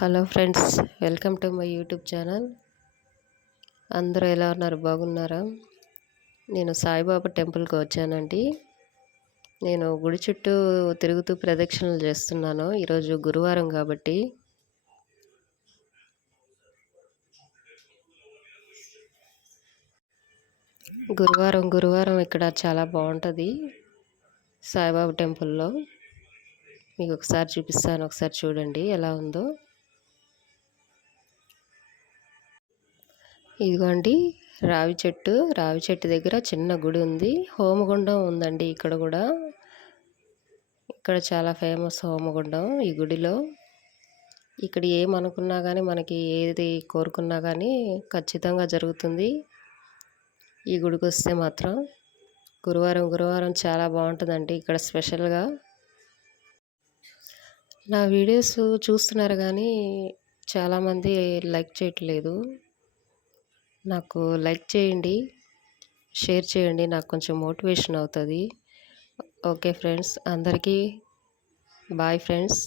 Hello friends welcome to my YouTube channel. అందరూ ఎలా ఉన్నారు? బాగున్నారా? నేను సాయిబాబా టెంపుల్కి వచ్చానండి. నేను గుడి చుట్టూ తిరుగుతూ ప్రదక్షిణలు చేస్తున్నాను. ఈరోజు గురువారం కాబట్టి. గురువారం గురువారం ఇక్కడ చాలా బాగుంటుంది సాయిబాబా టెంపుల్లో. మీకు ఒకసారి చూపిస్తాను ఒకసారి చూడండి ఎలా ఉందో. ఇదిగోండి రావి చెట్టు. రావి చెట్టు దగ్గర చిన్న గుడి ఉంది. హోమగుండం ఉందండి ఇక్కడ కూడా. ఇక్కడ చాలా ఫేమస్ హోమగుండం ఈ గుడిలో. ఇక్కడ ఏమనుకున్నా కానీ మనకి ఏది కోరుకున్నా కానీ ఖచ్చితంగా జరుగుతుంది. ఈ గుడికి వస్తే మాత్రం గురువారం గురువారం చాలా బాగుంటుందండి ఇక్కడ స్పెషల్గా. నా వీడియోస్ చూస్తున్నారు కానీ చాలామంది లైక్ చేయట్లేదు. నాకు లైక్ చేయండి షేర్ చేయండి నాకు కొంచెం మోటివేషన్ అవుతుంది. ఓకే ఫ్రెండ్స్ అందరికీ బాయ్ ఫ్రెండ్స్.